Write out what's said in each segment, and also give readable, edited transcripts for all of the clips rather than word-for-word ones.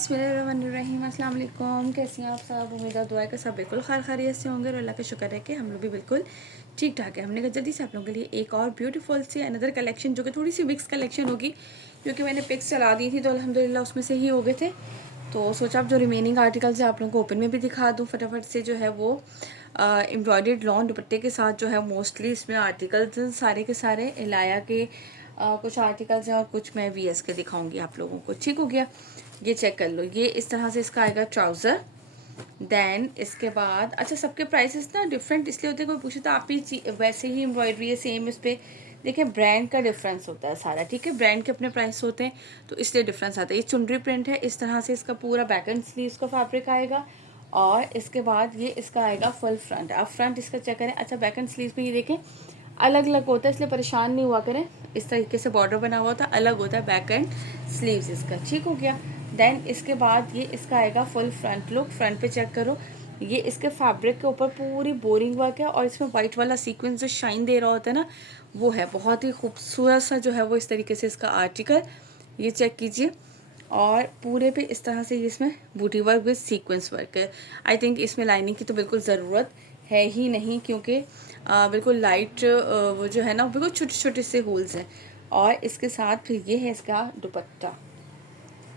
बिस्मिल्लाहिर्रहमानिर्रहीम। अस्सलाम वालेकुम। कैसी हैं आप सब? उम्मीद और दुआ है कि सब बिल्कुल खैरियत से होंगे और अल्लाह का शुक्र है कि हम लोग भी बिल्कुल ठीक ठाक है। हमने कहा जल्दी से आप लोगों के लिए एक और ब्यूटीफुल सी अनदर कलेक्शन, जो कि थोड़ी सी मिक्स कलेक्शन होगी, क्योंकि मैंने पिक्स चला दी थी तो अल्हम्दुलिल्लाह उसमें से ही हो गए थे। तो सोचा अब जो रिमेनिंग आर्टिकल्स है आप लोगों को ओपन में भी दिखा दूँ फटाफट से। जो है वो एम्ब्रॉयडर्ड लॉन दुपट्टे के साथ जो है मोस्टली इसमें आर्टिकल्स सारे के सारे इलाया के कुछ आर्टिकल्स हैं और कुछ मैं वीएस के दिखाऊंगी आप लोगों को। ठीक हो गया, ये चेक कर लो। ये इस तरह से इसका आएगा ट्राउज़र। देन इसके बाद अच्छा, सबके प्राइसेस ना डिफरेंट इसलिए होते हैं, कोई पूछे तो आप ही वैसे ही एम्ब्रॉयडरी है सेम इस पर। देखिए ब्रांड का डिफरेंस होता है सारा, ठीक है, ब्रांड के अपने प्राइस होते हैं तो इसलिए डिफरेंस आता है। ये चुनरी प्रिंट है, इस तरह से इसका पूरा बैक एंड स्लीव्स का फैब्रिक आएगा और इसके बाद ये इसका आएगा फुल फ्रंट। आप फ्रंट इसका चेक करें। अच्छा, बैक एंड स्लीव्स में ये देखें अलग अलग होता है, इसलिए परेशान नहीं हुआ करें। इस तरीके से बॉर्डर बना हुआ था, अलग होता है बैक एंड स्लीव्स इसका। ठीक हो गया। देन इसके बाद ये इसका आएगा फुल फ्रंट लुक। फ्रंट पे चेक करो, ये इसके फैब्रिक के ऊपर पूरी बोरिंग वर्क है और इसमें वाइट वाला सीक्वेंस जो शाइन दे रहा होता है ना, वो है बहुत ही खूबसूरत सा जो है वो इस तरीके से इसका आर्टिकल। ये चेक कीजिए और पूरे पे इस तरह से ये इसमें बूटी वर्क विद सीक्वेंस वर्क है। आई थिंक इसमें लाइनिंग की तो बिल्कुल ज़रूरत है ही नहीं, क्योंकि बिल्कुल लाइट वो जो है ना बिल्कुल छोटे छोटे से होल्स हैं। और इसके साथ फिर ये है इसका दुपट्टा।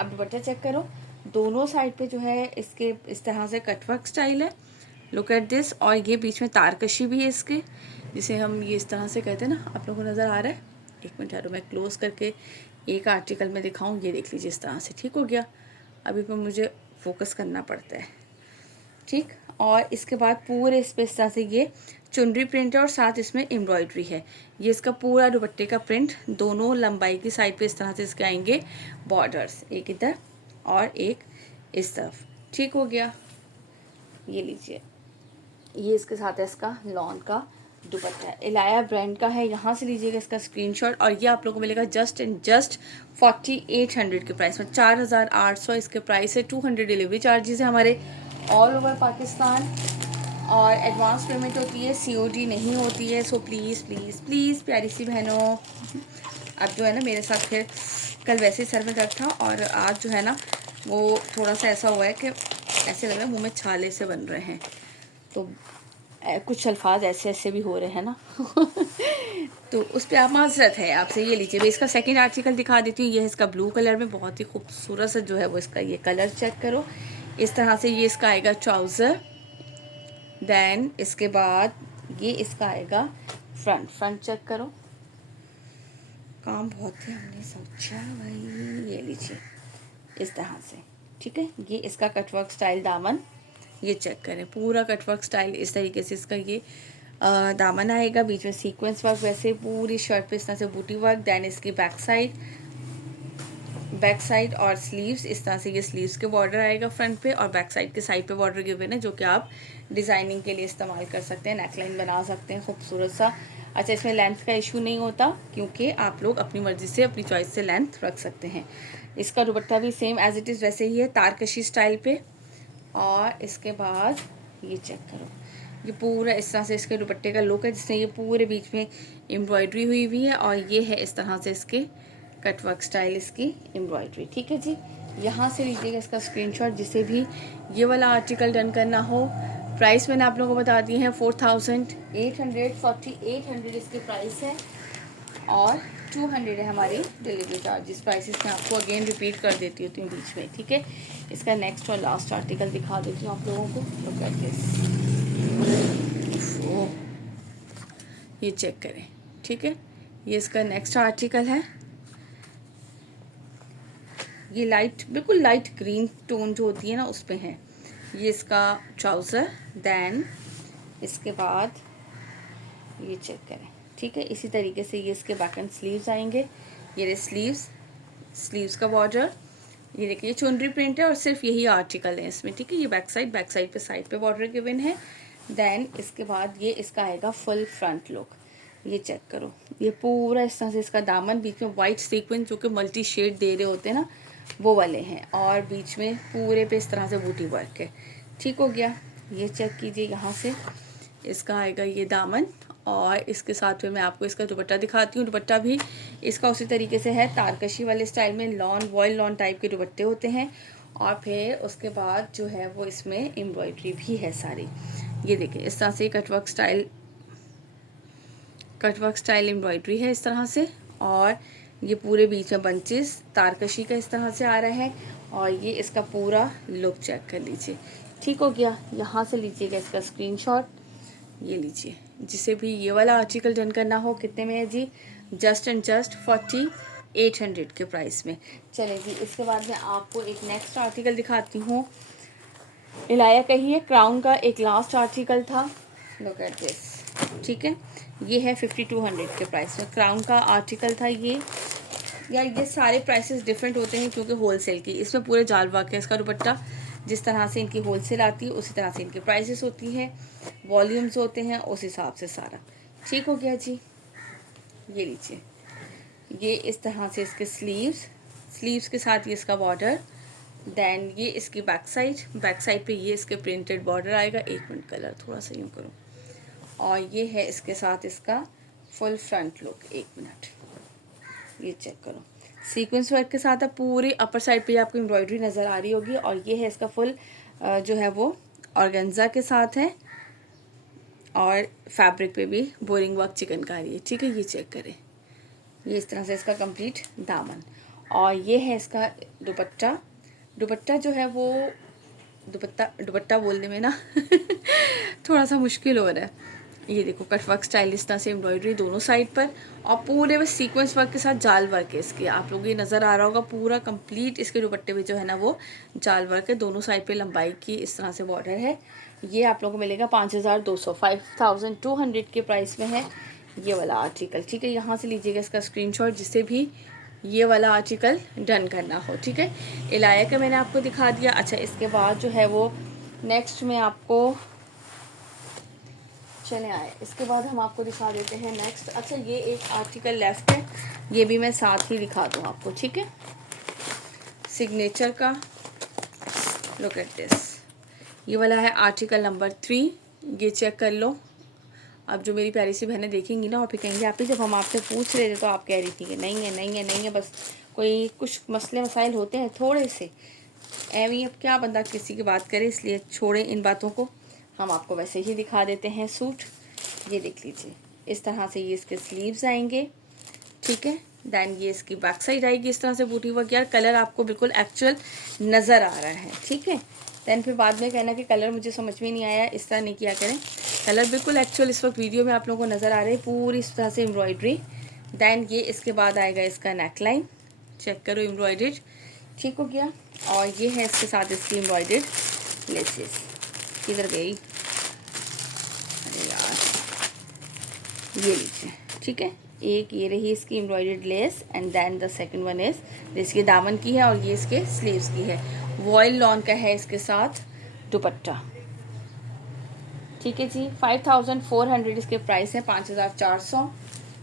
अब दुपट्टा चेक करो, दोनों साइड पे जो है इसके इस तरह से कटवर्क स्टाइल है। Look at this. और ये बीच में तारकशी भी है इसके, जिसे हम ये इस तरह से कहते हैं ना। आप लोगों को नज़र आ रहा है? एक मिनट यारो, मैं क्लोज करके एक आर्टिकल में दिखाऊं। ये देख लीजिए इस तरह से। ठीक हो गया। अभी पर मुझे फोकस करना पड़ता है, ठीक। और इसके बाद पूरे इस पे इस तरह से ये चुनरी प्रिंट है और साथ इसमें एम्ब्रॉयडरी है। ये इसका पूरा दुपट्टे का प्रिंट, दोनों लंबाई की साइड पे इस तरह से इसके आएंगे बॉर्डर्स, एक इधर और एक इस तरफ। ठीक हो गया। ये लीजिए, ये इसके साथ है इसका लॉन का दुपट्टा। इलाया ब्रांड का है, यहाँ से लीजिएगा इसका स्क्रीनशॉट। और ये आप लोगों को मिलेगा जस्ट एंड जस्ट 4800 के प्राइस में। 4800 इसके प्राइस है। 200 डिलीवरी चार्जेस है हमारे ऑल ओवर पाकिस्तान और एडवांस पेमेंट होती है, सीओडी नहीं होती है। सो प्लीज़ प्लीज़ प्लीज़ प्यारी सी बहनों, अब जो है ना मेरे साथ फिर कल वैसे ही सर में दर्द था और आज जो है ना वो थोड़ा सा ऐसा हुआ है कि ऐसे लग रहा है मुँह में छाले से बन रहे हैं, तो कुछ अल्फाज ऐसे ऐसे भी हो रहे हैं ना तो उस पर आप माजरत है आपसे। ये लीजिए, मैं इसका सेकंड आर्टिकल दिखा देती हूँ। ये है इसका ब्लू कलर में, बहुत ही खूबसूरत सा जो है वो इसका ये कलर चेक करो। इस तरह से ये इसका आएगा ट्राउज़र। देन इसके बाद ये इसका आएगा फ्रंट चेक करो। काम बहुत है, हमने सोचा भाई। ये लीजिए इस तरह से, ठीक है। ये इसका कटवर्क स्टाइल दामन, ये चेक करें पूरा कटवर्क स्टाइल इस तरीके से इसका ये दामन आएगा। बीच में सीक्वेंस वर्क, वैसे पूरी शर्ट पे इस तरह से बूटी वर्क। देन इसकी बैक साइड और स्लीव्स, इस तरह से ये स्लीव्स के बॉर्डर आएगा फ्रंट पे और बैक साइड के साइड पे बॉर्डर गिवन है, जो कि आप डिज़ाइनिंग के लिए इस्तेमाल कर सकते हैं, नेकलाइन बना सकते हैं खूबसूरत सा। अच्छा, इसमें लेंथ का इशू नहीं होता, क्योंकि आप लोग अपनी मर्ज़ी से अपनी चॉइस से लेंथ रख सकते हैं। इसका दुपट्टा भी सेम एज इट इज़ वैसे ही है, तारकशी स्टाइल पे। और इसके बाद ये चेक करो, ये पूरा इस तरह से इसके दुपट्टे का लुक है, जिसमें ये पूरे बीच में एम्ब्रॉयडरी हुई हुई है और ये है इस तरह से इसके कटवर्क स्टाइल इसकी एम्ब्रॉयडरी। ठीक है जी, यहाँ से लीजिएगा इसका स्क्रीनशॉट जिसे भी ये वाला आर्टिकल डन करना हो। प्राइस मैंने आप लोगों को बता दिए हैं 4800 इसकी प्राइस है और 200 है हमारी डिलीवरी चार्जेस। प्राइसेस मैं आपको अगेन रिपीट कर देती होती हूँ बीच में, ठीक है। इसका नेक्स्ट और लास्ट आर्टिकल दिखा देती हूँ आप लोगों को। लुक एट दिस, ये चेक करें, ठीक है। ये इसका नेक्स्ट आर्टिकल है। ये लाइट, बिल्कुल लाइट ग्रीन टोन जो होती है ना उस पे है। ये इसका ट्राउज़र। देन इसके बाद ये चेक करें, ठीक है। इसी तरीके से ये इसके बैक एंड स्लीव्स आएंगे। ये स्लीव्स का बॉर्डर, ये देखिए चुनरी प्रिंट है और सिर्फ यही आर्टिकल है इसमें, ठीक है। ये बैक साइड पे साइड पे बॉर्डर गिवन है। देन इसके बाद ये इसका आएगा फुल फ्रंट लुक। ये चेक करो, ये पूरा इस तरह से इसका दामन, बीच में वाइट सीक्वेंस जो कि मल्टी शेड दे रहे होते हैं ना वो वाले हैं, और बीच में पूरे पे इस तरह से बूटी वर्क है। ठीक हो गया। ये चेक कीजिए, यहाँ से इसका आएगा ये दामन और इसके साथ में मैं आपको इसका दुपट्टा दिखाती हूँ। दुपट्टा भी इसका उसी तरीके से है, तारकशी वाले स्टाइल में लॉन वॉयल लॉन टाइप के दुपट्टे होते हैं और फिर उसके बाद जो है वो इसमें एम्ब्रॉयडरी भी है सारी। ये देखिए इस तरह से कटवर्क स्टाइल एम्ब्रॉयडरी है इस तरह से, और ये पूरे बीच में बंचेस तारकशी का इस तरह से आ रहा है। और ये इसका पूरा लुक चेक कर लीजिए, ठीक हो गया। यहाँ से लीजिएगा इसका स्क्रीनशॉट, ये लीजिए। जिसे भी ये वाला आर्टिकल डन करना हो, कितने में है जी? जस्ट एंड जस्ट 4800 के प्राइस में। चले जी, इसके बाद मैं आपको एक नेक्स्ट आर्टिकल दिखाती हूँ। इलाया का ही है, क्राउन का एक लास्ट आर्टिकल था। लुक एट दिस, ठीक है। ये है 5200 के प्राइस में, क्राउन का आर्टिकल था ये। यार ये सारे प्राइसेस डिफरेंट होते हैं क्योंकि होलसेल की, इसमें पूरे जाल वर्क है। इसका दुपट्टा जिस तरह से इनकी होलसेल आती है उसी तरह से इनके प्राइसेस होती हैं, वॉल्यूम्स होते हैं, उस हिसाब से सारा ठीक हो गया जी। ये लीजिए, ये इस तरह से इसके स्लीव्स के साथ ये इसका बॉर्डर। देन ये इसकी बैक साइड पे ये इसके प्रिंटेड बॉर्डर आएगा। 1 मिनट, कलर थोड़ा सा यूँ करूँ। और ये है इसके साथ इसका फुल फ्रंट लुक। 1 मिनट, ये चेक करो, सीक्वेंस वर्क के साथ है। पूरी अपर साइड पे आपको एम्ब्रॉयडरी नज़र आ रही होगी। और ये है इसका फुल जो है वो ऑर्गेन्जा के साथ है, और फैब्रिक पे भी बोरिंग वर्क चिकनकारी है, ठीक है। ये चेक करें, ये इस तरह से इसका कंप्लीट दामन। और ये है इसका दुपट्टा जो है वो दुपट्टा बोलने में ना थोड़ा सा मुश्किल हो रहा है। ये देखो कटवर्क स्टाइल इस तरह से एम्ब्रॉयडरी दोनों साइड पर, और पूरे में सीक्वेंस वर्क के साथ जाल वर्क है इसके। आप लोग ये नज़र आ रहा होगा पूरा कंप्लीट इसके दुपट्टे में जो है ना वो जाल वर्क है। दोनों साइड पे लंबाई की इस तरह से बॉर्डर है। ये आप लोगों को मिलेगा 5200 के प्राइस में है ये वाला आर्टिकल, ठीक है। यहाँ से लीजिएगा इसका स्क्रीनशॉट जिससे भी ये वाला आर्टिकल डन करना हो, ठीक है। इलाया का मैंने आपको दिखा दिया। अच्छा, इसके बाद जो है वो नेक्स्ट में आपको चले आए, इसके बाद हम आपको दिखा देते हैं नेक्स्ट। अच्छा, ये एक आर्टिकल लेफ्ट है, ये भी मैं साथ ही दिखा दूँ आपको, ठीक है। सिग्नेचर का, लुक एट दिस, ये वाला है आर्टिकल नंबर 3। ये चेक कर लो। अब जो मेरी प्यारी सी बहनें देखेंगी ना और फिर कहेंगे आप ही जब हम आपसे पूछ रहे थे तो आप कह रही थी कि नहीं है, बस कोई कुछ मसले मसाइल होते हैं थोड़े से एवी। अब क्या बंदा किसी की बात करे, इसलिए छोड़े इन बातों को, हम आपको वैसे ही दिखा देते हैं सूट। ये देख लीजिए, इस तरह से ये इसके स्लीव्स आएंगे, ठीक है। देन ये इसकी बैक साइड आएगी इस तरह से बूटी वर्क। यार कलर आपको बिल्कुल एक्चुअल नज़र आ रहा है, ठीक है। देन फिर बाद में कहना कि कलर मुझे समझ में नहीं आया, इस तरह नहीं किया करें। कलर बिल्कुल एक्चुअल इस वक्त वीडियो में आप लोगों को नज़र आ रही है, पूरी इस तरह से एम्ब्रॉयडरी। देन ये इसके बाद आएगा इसका नेक लाइन, चेक करो एम्ब्रॉयडर्ड, ठीक हो गया। और ये है इसके साथ इसकी एम्ब्रॉयडर्ड लेसेस। किधर गई, अरे यार, ये लीजिए, ठीक है। एक ये रही इसकी embroidered lace, and then the second one is इसके दामन की है, और ये इसके स्लीव्स की है। वॉयल लॉन का है इसके साथ दुपट्टा, ठीक है जी। 5400 इसके प्राइस है, 5400।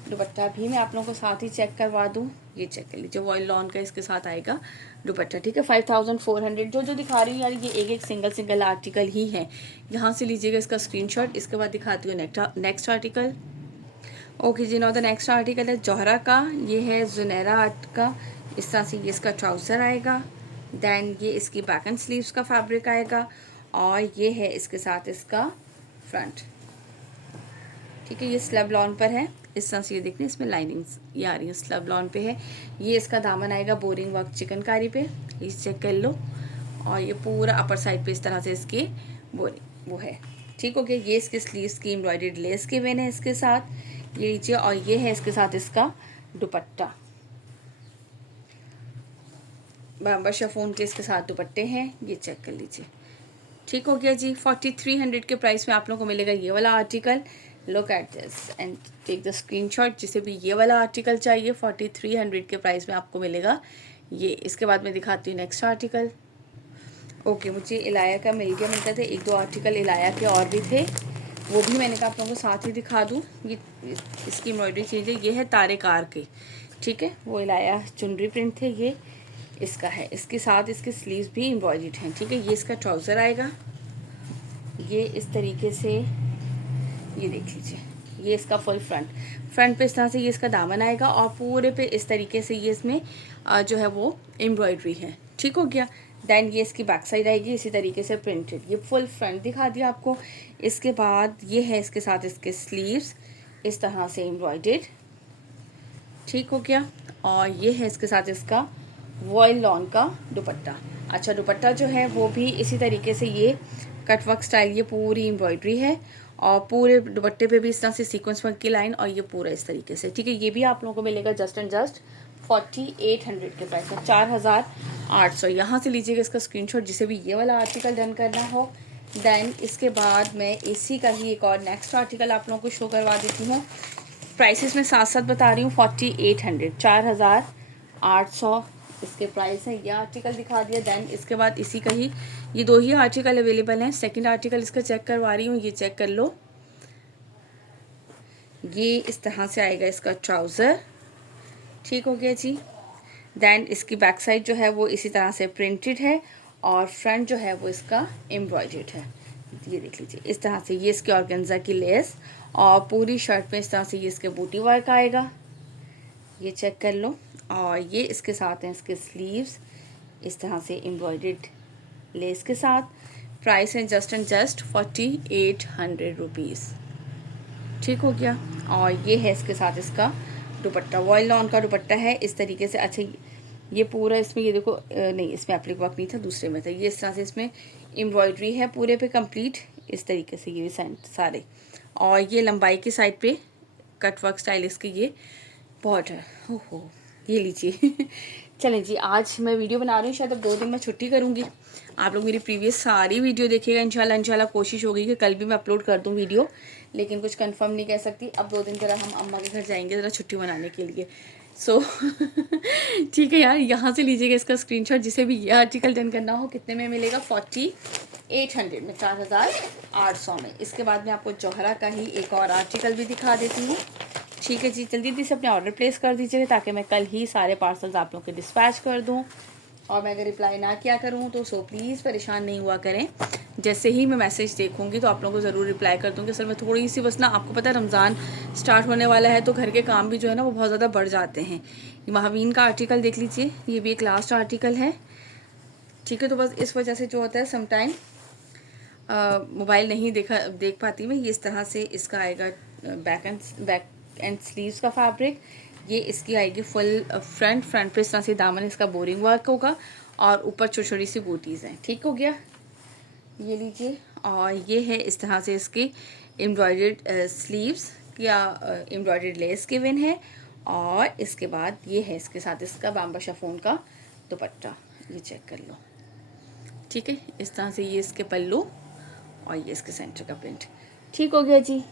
दुपट्टा भी मैं आप लोगों को साथ ही चेक करवा दूँ, ये चेक कर लीजिए, वॉयल लॉन का इसके साथ आएगा दुपट्टा, ठीक है। 5400 जो दिखा रही हूँ यार ये एक सिंगल आर्टिकल ही है। यहाँ से लीजिएगा इसका स्क्रीनशॉट। इसके बाद दिखाती हूँ नेक्स्ट आर्टिकल। ओके जी, नाउ द नेक्स्ट आर्टिकल है जोहरा का, ये है जुनैरा आर्ट का। इस तरह से ये इसका ट्राउज़र आएगा। देन ये इसकी बैक एंड स्लीव्स का फैब्रिक आएगा, और ये है इसके साथ इसका फ्रंट, ठीक है। ये स्लब लॉन पर है इस तरह से, ये देखने इसमें लाइनिंग्स ये आ रही है, स्लब लॉन पे है। ये इसका दामन आएगा बोरिंग वर्क चिकनकारी पे, ये चेक कर लो। और ये पूरा अपर साइड पे इस तरह से इसकी बोरिंग वो है, ठीक हो गया। ये इसके स्लीव्स की एम्ब्रॉयडर्ड लेस के वेन है इसके साथ, ये लीजिए। और ये है इसके साथ इसका दुपट्टा, बम्बर शिफॉन के इसके साथ दुपट्टे हैं, ये चेक कर लीजिए, ठीक हो गया जी। 4300 के प्राइस में आप लोगों को मिलेगा ये वाला article. Look at this and take the screenshot, जिसे भी ये वाला आर्टिकल चाहिए 4300 के प्राइस में आपको मिलेगा ये। इसके बाद मैं दिखाती हूँ नेक्स्ट आर्टिकल। ओके, मुझे इलाया का मिल गया, मिलते थे 1-2 आर्टिकल इलाया के और भी थे, वो भी मैंने कहा आप लोगों को साथ ही दिखा दूँ। ये इसकी एम्ब्रॉयडरी चीज़ है, ये है तारेकार के, ठीक है। वो इलाया चुनरी प्रिंट थे, ये इसका है। इसके साथ इसके स्लीव्स भी एम्ब्रॉयडर्ड हैं, ठीक है। ये इसका ट्राउज़र आएगा, ये इस तरीके से, ये देख लीजिए, ये इसका फुल फ्रंट पे इस तरह से ये इसका दामन आएगा, और पूरे पे इस तरीके से ये इसमें जो है वो एम्ब्रॉयडरी है, ठीक हो गया। देन ये इसकी बैक साइड आएगी इसी तरीके से प्रिंटेड, ये फुल फ्रंट दिखा दिया आपको। इसके बाद ये है इसके साथ इसके स्लीव्स इस तरह से एम्ब्रॉयडेड, ठीक हो गया। और ये है इसके साथ इसका वॉयल लॉन का दुपट्टा। अच्छा, दुपट्टा जो है वो भी इसी तरीके से ये कटवर्क स्टाइल, ये पूरी एम्ब्रॉयडरी है और पूरे दुपट्टे पे भी इस तरह से सीक्वेंस वर्क की लाइन, और ये पूरा इस तरीके से, ठीक है। ये भी आप लोगों को मिलेगा जस्ट एंड जस्ट 4800 के प्राइस में, 4800। यहाँ से लीजिएगा इसका स्क्रीनशॉट जिसे भी ये वाला आर्टिकल डन करना हो। देन इसके बाद मैं इसी का ही एक और नेक्स्ट आर्टिकल आप लोगों को शो करवा देती हूँ। प्राइसेस में साथ साथ बता रही हूँ, 4800, 4800 इसके प्राइस है। ये आर्टिकल दिखा दिया। देन इसके बाद इसी का ही ये दो ही आर्टिकल अवेलेबल हैं। सेकंड आर्टिकल इसका चेक करवा रही हूँ, ये चेक कर लो। ये इस तरह से आएगा इसका ट्राउज़र, ठीक हो गया जी। देन इसकी बैक साइड जो है वो इसी तरह से प्रिंटेड है और फ्रंट जो है वो इसका एम्ब्रॉयडर्ड है। ये देख लीजिए इस तरह से, ये इसके ऑर्गेन्जा की लेस और पूरी शर्ट में इस तरह से ये इसके बूटी वर्क आएगा, ये चेक कर लो। और ये इसके साथ हैं इसके स्लीव्स इस तरह से एम्ब्रॉयडर्ड लेस के साथ। प्राइस है जस्ट एंड जस्ट 4800 रुपीज़, ठीक हो गया। और ये है इसके साथ इसका दुपट्टा, वॉयल लॉन का दुपट्टा है इस तरीके से। अच्छा, ये पूरा इसमें ये देखो, नहीं इसमें एप्लिक वर्क नहीं था, दूसरे में था। ये इस तरह से इसमें एम्ब्रॉयडरी है पूरे पे कंप्लीट इस तरीके से, ये सारे। और ये लंबाई की साइड पे कट वर्क स्टाइल इसकी ये बॉर्डर, हो ये लीजिए। चलें जी, आज मैं वीडियो बना रही हूँ, शायद अब 2 दिन मैं छुट्टी करूँगी। आप लोग मेरी प्रीवियस सारी वीडियो देखिएगा इंशाल्लाह कोशिश होगी कि कल भी मैं अपलोड कर दूँ वीडियो, लेकिन कुछ कंफर्म नहीं कह सकती। अब 2 दिन ज़रा हम अम्मा के घर जाएंगे ज़रा छुट्टी मनाने के लिए। सो ठीक है यार, यहाँ से लीजिएगा इसका स्क्रीनशॉट जिसे भी ये आर्टिकल डन करना हो। कितने में मिलेगा? 4800 में, 4800 में। इसके बाद मैं आपको जौहरा का ही एक और आर्टिकल भी दिखा देती हूँ, ठीक है जी। जल्दी से अपने ऑर्डर प्लेस कर दीजिएगा ताकि मैं कल ही सारे पार्सल्स आप लोगों के डिस्पैच कर दूँ। और मैं अगर रिप्लाई ना किया करूँ तो सो प्लीज़ परेशान नहीं हुआ करें। जैसे ही मैं मैसेज देखूँगी तो आप लोगों को ज़रूर रिप्लाई कर दूँगी। असल में थोड़ी सी बस ना, आपको पता है रमज़ान स्टार्ट होने वाला है तो घर के काम भी जो है ना वो बहुत ज़्यादा बढ़ जाते हैं। ये महावीन का आर्टिकल देख लीजिए, ये भी एक लास्ट आर्टिकल है, ठीक है। तो बस इस वजह से जो होता है समटाइम मोबाइल नहीं देख पाती मैं। ये इस तरह से इसका आएगा बैक एंड स्लीव्स का फैब्रिक। ये इसकी आएगी फुल फ्रंट पे इस तरह से दामन इसका बोरिंग वर्क होगा और ऊपर छोटी छोटी सी बूटीज़ हैं, ठीक हो गया। ये लीजिए। और ये है इस तरह से इसकी एम्ब्रॉयडर्ड स्लीव्स या एम्ब्रॉयडर्ड लेस गिवन है। और इसके बाद ये है इसके साथ इसका बाम्बा शिफॉन का दुपट्टा, ये चेक कर लो, ठीक है। इस तरह से ये इसके पल्लू और ये इसके सेंटर का प्रिंट, ठीक हो गया जी।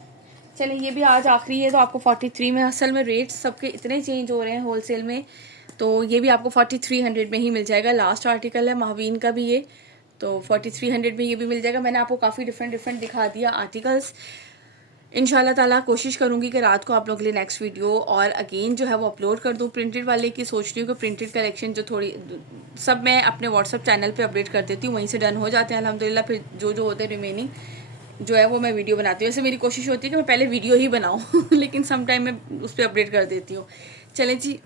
चलें, ये भी आज आखिरी है तो आपको 43 में, असल में रेट्स सबके इतने चेंज हो रहे हैं होलसेल में, तो ये भी आपको 4300 में ही मिल जाएगा। लास्ट आर्टिकल है महावीन का भी ये, तो 4300 में ये भी मिल जाएगा। मैंने आपको काफ़ी डिफरेंट दिखा दिया आर्टिकल्स। इंशाल्लाह ताला कोशिश करूँगी कि रात को आप लोगों के लिए नेक्स्ट वीडियो और अगेन जो है वो अपलोड कर दूँ। प्रिंटेड वाले की सोच रही हूँ कि प्रिंटेड कलेक्शन जो थोड़ी सब मैं अपने व्हाट्सअप चैनल पे अपडेट कर देती हूँ, वहीं से डन हो जाते हैं अल्हम्दुलिल्लाह। फिर जो होते हैं रिमेनिंग जो है वो मैं वीडियो बनाती हूँ। वैसे मेरी कोशिश होती है कि मैं पहले वीडियो ही बनाऊँ लेकिन सम टाइम मैं उस पर अपडेट कर देती हूँ। चलें जी,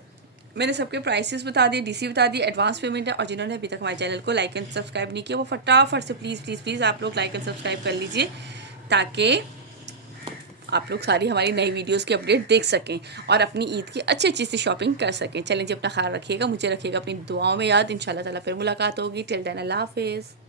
मैंने सबके प्राइसेस बता दिए, डीसी बता दिए, एडवांस पेमेंट है। और जिन्होंने अभी तक हमारे चैनल को लाइक एंड सब्सक्राइब नहीं किया वो फटाफट से प्लीज़ आप लोग लाइक एंड सब्सक्राइब कर लीजिए ताकि आप लोग सारी हमारी नई वीडियोस की अपडेट देख सकें और अपनी ईद की अच्छी सी शॉपिंग कर सकें। चलें जी, अपना ख्याल रखिएगा, मुझे रखिएगा अपनी दुआओं में याद। इंशाल्लाह ताला फिर मुलाकात होगी। टिल देन अल्लाह हाफिज़।